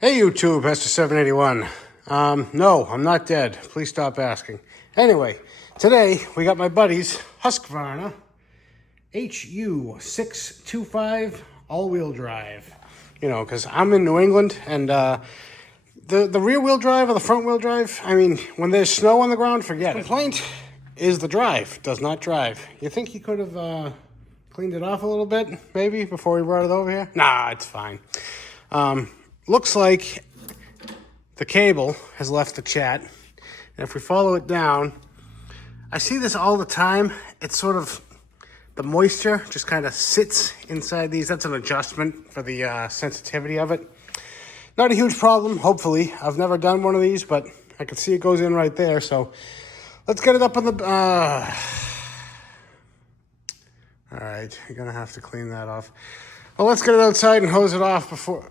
Hey YouTube, Hester781. No, I'm not dead. Please stop asking. Anyway, today we got my buddy's Husqvarna HU625 all-wheel drive. You know, because I'm in New England, and the rear-wheel drive or the front-wheel drive, I mean, when there's snow on the ground, forget it. Complaint is the drive. Does not drive. You think he could have cleaned it off a little bit, maybe, before he brought it over here? Nah, it's fine. Looks like the cable has left the chat. And if we follow it down, I see this all the time. It's sort of, the moisture just kind of sits inside these. That's an adjustment for the sensitivity of it. Not a huge problem, hopefully. I've never done one of these, but I can see it goes in right there. So let's get it up on the... all right, you're going to have to clean that off. Well, let's get it outside and hose it off before...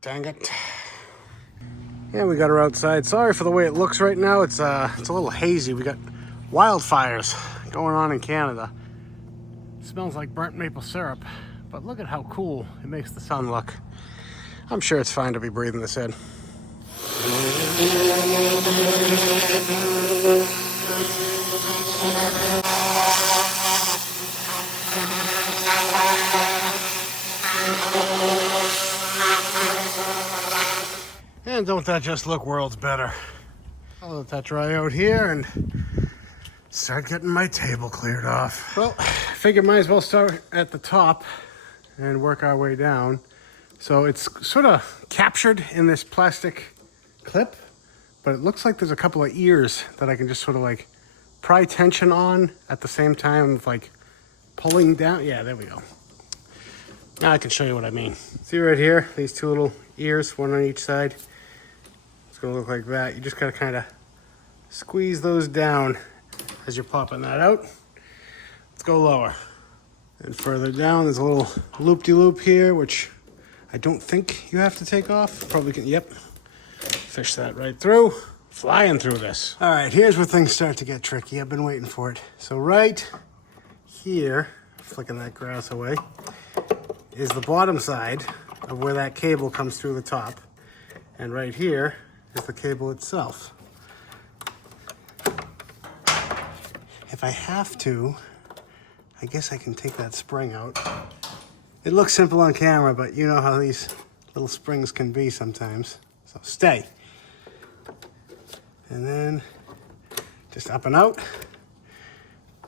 Dang it. Yeah, we got her outside. Sorry for the way it looks right now. It's a little hazy. We got wildfires going on in Canada. It smells like burnt maple syrup, but look at how cool it makes the sun look. I'm sure it's fine to be breathing this in. And don't that just look worlds better? I'll let that dry out here and start getting my table cleared off. Well, I figure might as well start at the top and work our way down. So it's sort of captured in this plastic clip, but it looks like there's a couple of ears that I can just sort of like pry tension on at the same time of like pulling down. Yeah, there we go. Now I can show you what I mean. See right here, these two little ears, one on each side. Gonna look like that. You just gotta kind of squeeze those down as you're popping that out. Let's go lower. And further down, there's a little loop-de-loop here, which I don't think you have to take off. Probably can, yep. Fish that right through. Flying through this. All right, here's where things start to get tricky. I've been waiting for it. So right here, flicking that grass away, is the bottom side of where that cable comes through the top. And right here is the cable itself. If I have to, I guess I can take that spring out. It looks simple on camera, but you know how these little springs can be sometimes. So stay. And then just up and out.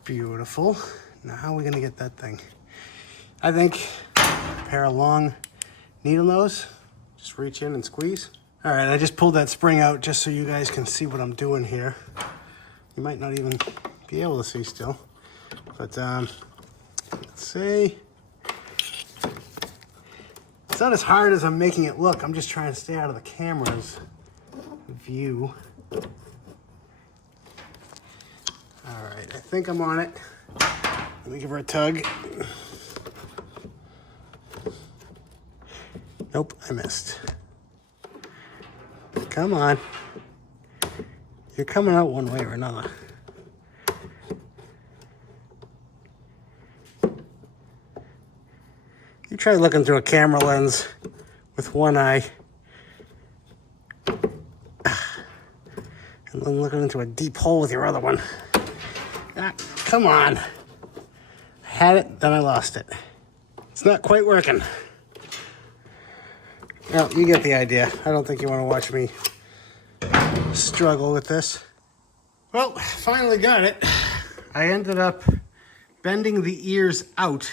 Beautiful. Now how are we gonna get that thing? I think a pair of long needle nose. Just reach in and squeeze. All right, I just pulled that spring out just so you guys can see what I'm doing here. You might not even be able to see still, but let's see. It's not as hard as I'm making it look. I'm just trying to stay out of the camera's view. All right, I think I'm on it. Let me give her a tug. Nope, I missed. Come on. You're coming out one way or another. You try looking through a camera lens with one eye. And then looking into a deep hole with your other one. Ah, come on. I had it, then I lost it. It's not quite working. Well, you get the idea. I don't think you want to watch me struggle with this. Well, finally got it. I ended up bending the ears out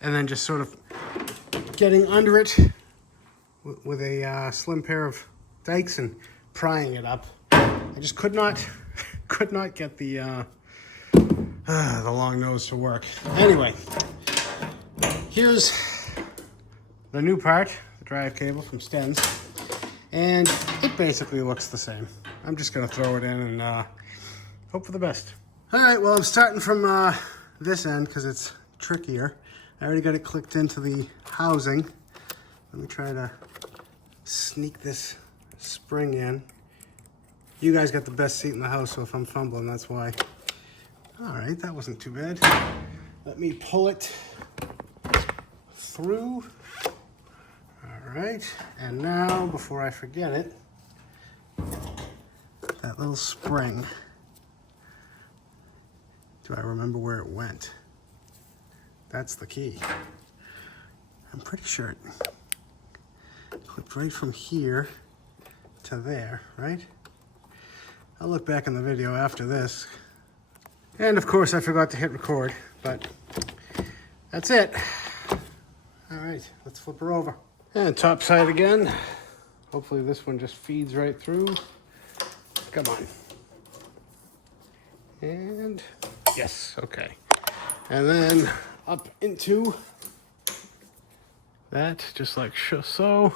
and then just sort of getting under it with a slim pair of dikes and prying it up. I just could not get the long nose to work. Anyway, here's the new part. Drive cable from Stens, and it basically looks the same. I'm just gonna throw it in and hope for the best. All right, well, I'm starting from this end because it's trickier. I already got it clicked into the housing. Let me try to sneak this spring in. You guys got the best seat in the house, so if I'm fumbling, that's why. All right, that wasn't too bad. Let me pull it through. All right, and now, before I forget it, that little spring. Do I remember where it went? That's the key. I'm pretty sure it clipped right from here to there, right? I'll look back in the video after this. And of course I forgot to hit record, but that's it. All right, let's flip her over. And top side again. Hopefully this one just feeds right through. Come on. And yes, okay. And then up into that, just like so.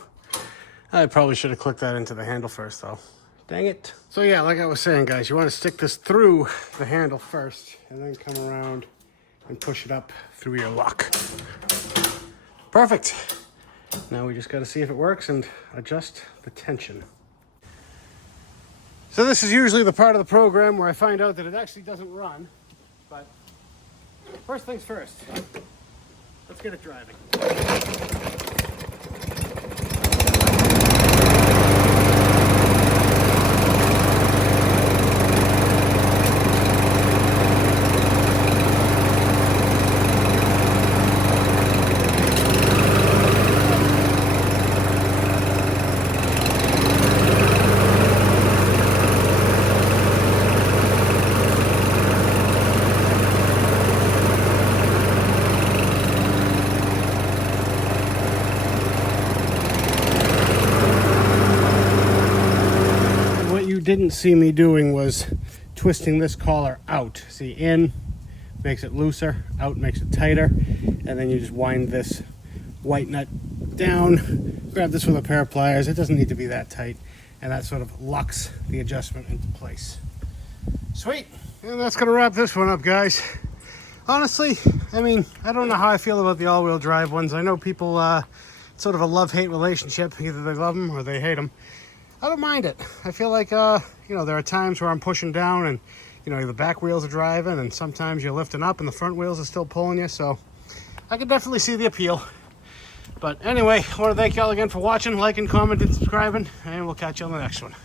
I probably should have clicked that into the handle first though. Dang it. So yeah, like I was saying, guys, you want to stick this through the handle first and then come around and push it up through your lock. Perfect. Now we just got to see if it works and adjust the tension. So this is usually the part of the program where I find out that it actually doesn't run, but first things first, let's get it driving. Didn't see me doing was twisting this collar out. See, in makes it looser, out makes it tighter, and then you just wind this white nut down, grab this with a pair of pliers. It doesn't need to be that tight, and that sort of locks the adjustment into place. Sweet. And that's gonna wrap this one up, guys. Honestly, I mean, I don't know how I feel about the all-wheel drive ones. I know people sort of a love-hate relationship. Either they love them or they hate them. I don't mind it. I feel like, you know, there are times where I'm pushing down and, you know, the back wheels are driving and sometimes you're lifting up and the front wheels are still pulling you. So I can definitely see the appeal. But anyway, I want to thank y'all again for watching, liking, commenting, subscribing, and we'll catch you on the next one.